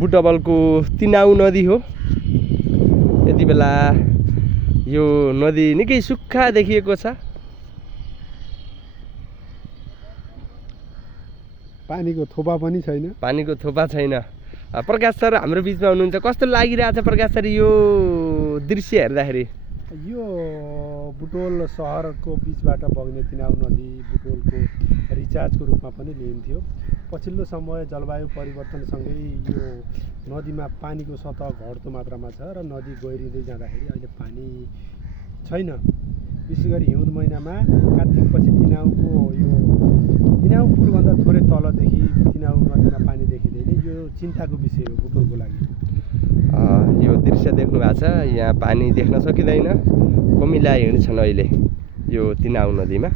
बुटवलको तिनाउ नदी हो। यति बेला यो नदी निकै सुक्खा देखिएको छ। पानीको थोपा पनि छैन। पानीको थोपा छैन। प्रकाश सर हाम्रो बिचमा हुनुहुन्छ। कस्तो लागिरहेछ प्रकाश सर यो दृश्य हेर्दाखेरि? यो बुटवल सहरको बिचबाट बग्ने तिनाउ नदी बुटवलको रिचार्जको रूपमा पनि लिइन्थ्यो। पछिल्लो समय जलवायु परिवर्तनसँगै यो नदीमा पानीको सतह घट्दो मात्रामा छ र नदी गहिरिँदै जाँदाखेरि अहिले पानी छैन। विशेष गरी हिउँद महिनामा कार्तिकपछि तिनाउको यो तिनाउ पुलभन्दा थोरै तलदेखि तिनाउ नदीमा पानी देखिँदैन। यो चिन्ताको विषय हो बुटवलको लागि। यो दृश्य देख्नु भएको छ। यहाँ पानी देख्न सकिँदैन। कमिला हिँड्छन् अहिले यो तिनाउ नदीमा।